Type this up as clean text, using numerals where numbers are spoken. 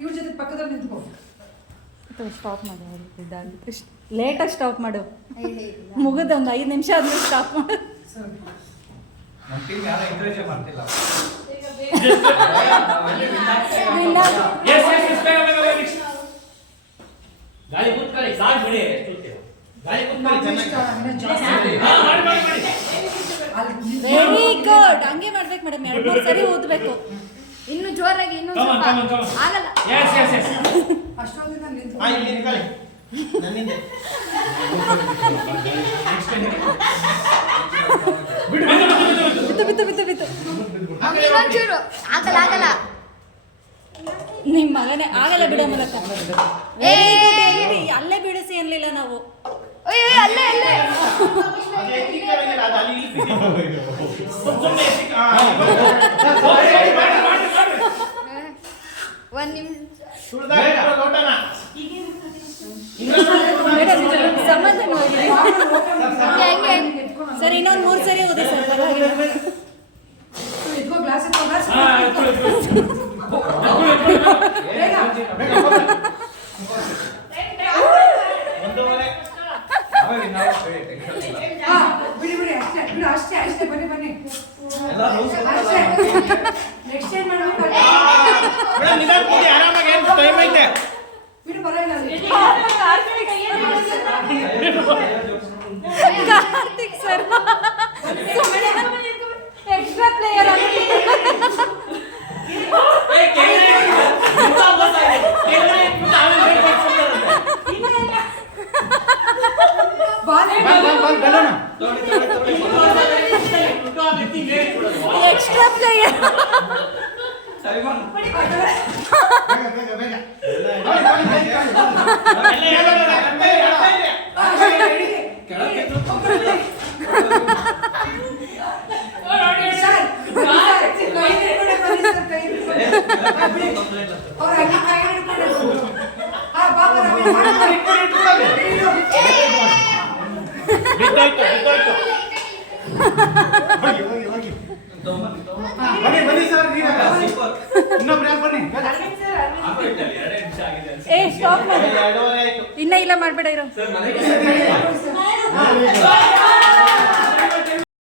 ಇವ್ರ ಜೊತೆ ಪಕ್ಕದಲ್ಲಿ ನಿಂತ್ಕೋ. ಸ್ಟಾಪ್ ಮಾಡು, ಲೇಟಾಗಿ ಸ್ಟಾಪ್ ಮಾಡು. ಮುಗಿದ ಒಂದು 5 ನಿಮಿಷ ಆದ್ಮೇಲೆ ಸ್ಟಾಪ್ ಮಾಡು. ವೆರಿ ಗುಡ್, ಹಂಗೆ ಮಾಡ್ಬೇಕು ಮೇಡಮ್. 2-3 ಸರಿ ಓದ್ಬೇಕು. ಇನ್ನು ಜೋರಾಗಿ, ಇನ್ನು ಆಗಲ್ಲ. ಅಷ್ಟೊಂದಿನ ನಿಂತು ಬಿತ್ತು ಇನ್ನೊಂಚೂರು. ಆಗಲ್ಲ. ನಿಮ್ಮ ಮಗನೇ ಆಗಲ್ಲ ಬಿಡೋ ಮೂಲಕ. ಅಲ್ಲೇ ಬಿಡಿಸಿ ಅನ್ಲಿಲ್ಲ ನಾವು. ಅಲ್ಲೇ ಒಂದು ನಿಮಿಷ ಸಂಬಂಧ ನೋಡಿ ಸರ್. ಇನ್ನೊಂದು 3 ಸರಿ ಓದಿ ಸರ್. ಗ್ಲಾಸ್ ಬಿಡಿ ಅಷ್ಟೇ ಬನ್ನಿ ನೆಕ್ಸ್ಟ್ ಟೈಮ್ ಬಿಡು Karthik sir extra player extra player. Stop ಮಾಡಿ. ಇನ್ನ ಇಲ್ಲ ಮಾಡ್ಬೇಡ ಇರೋ.